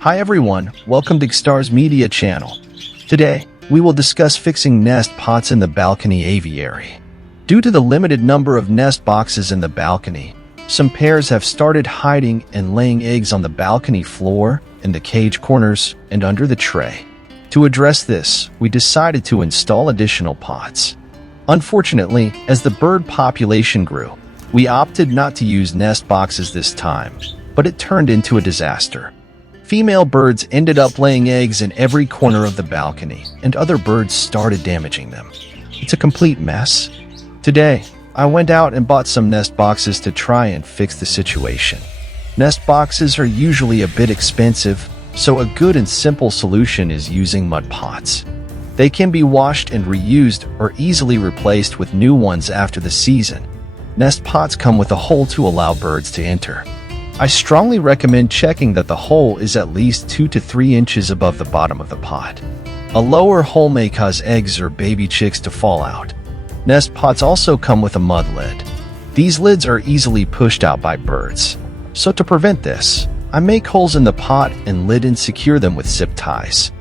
Hi everyone, welcome to GStarsMedia channel. Today, we will discuss fixing nest pots in the balcony aviary. Due to the limited number of nest boxes in the balcony, some pairs have started hiding and laying eggs on the balcony floor, in the cage corners, and under the tray. To address this, we decided to install additional pots. Unfortunately, as the bird population grew, we opted not to use nest boxes this time, but it turned into a disaster. Female birds ended up laying eggs in every corner of the balcony, and other birds started damaging them. It's a complete mess. Today, I went out and bought some nest boxes to try and fix the situation. Nest boxes are usually a bit expensive, so a good and simple solution is using mud pots. They can be washed and reused or easily replaced with new ones after the season. Nest pots come with a hole to allow birds to enter. I strongly recommend checking that the hole is at least 2 to 3 inches above the bottom of the pot. A lower hole may cause eggs or baby chicks to fall out. Nest pots also come with a mud lid. These lids are easily pushed out by birds. So to prevent this, I make holes in the pot and lid and secure them with zip ties.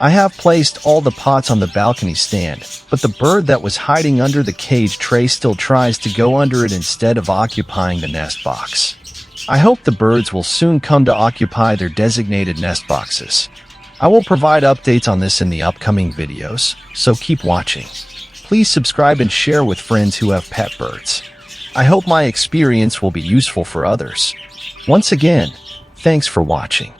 I have placed all the pots on the balcony stand, but the bird that was hiding under the cage tray still tries to go under it instead of occupying the nest box. I hope the birds will soon come to occupy their designated nest boxes. I will provide updates on this in the upcoming videos, so keep watching. Please subscribe and share with friends who have pet birds. I hope my experience will be useful for others. Once again, thanks for watching.